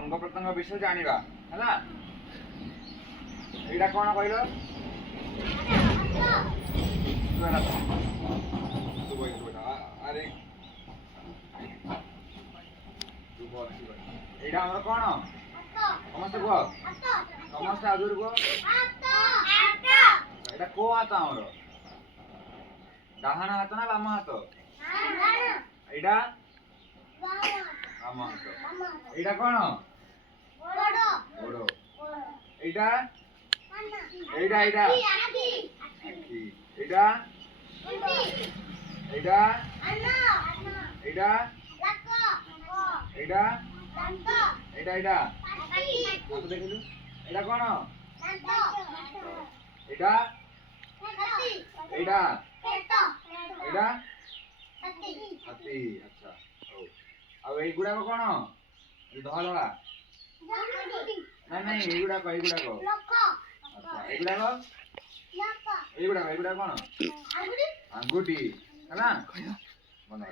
अंग प्रत्यंग विषय जानिबा हला एटा कोन कहलो अरे एटा हमर कोन समस्त को समस्त आजुर को एटा को हाथ हमर डाहाना हाथ ना बामा हाथ एटा बामा हाथ एटा कोन बड़ो एटा एटा एटा एटा एटा एटा एटा एटा एटा हाथ देखिलु एटा कोन एटा एटा एटा हाथी अच्छा ओ अब ए गुडा को कोन धला नहीं एगुडा को अच्छा एगुडा कोन अंगूठी है ना बना